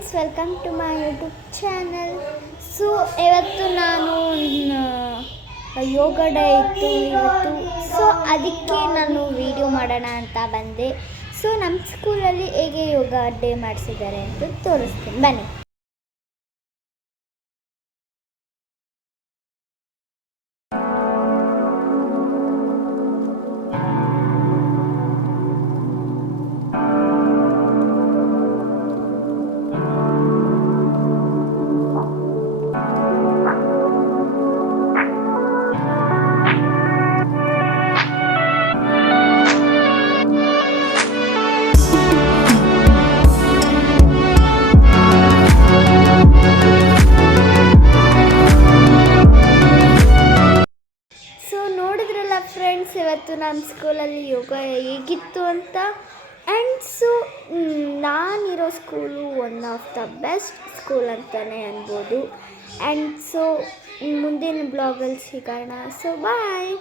Friends, welcome to my YouTube channel. So ಇವತ್ತು ನಾನು ಯೋಗ day ಇತ್ತು ಇವತ್ತು. ಸೊ ಅದಕ್ಕೆ ನಾನು ವಿಡಿಯೋ ಮಾಡೋಣ ಅಂತ ಬಂದೆ. ಸೊ ನಮ್ಮ ಸ್ಕೂಲಲ್ಲಿ ಹೇಗೆ ಯೋಗ ಡೇ ಮಾಡಿಸಿದ್ದಾರೆ ಅಂತ ತೋರಿಸ್ತೀನಿ ಬನ್ನಿ. ಫ್ರೆಂಡ್ಸ್, ಇವತ್ತು ನಮ್ಮ ಸ್ಕೂಲಲ್ಲಿ ಯೋಗ ಹೇಗಿತ್ತು ಅಂತ. ಆ್ಯಂಡ್ ಸೊ ನಾನಿರೋ school one of the best school ಅಂತಲೇ ಅನ್ಬೋದು. ಆ್ಯಂಡ್ ಸೊ ಮುಂದಿನ ಬ್ಲಾಗಲ್ಲಿ ಸಿಗೋಣ. ಸೊ ಬಾಯ್.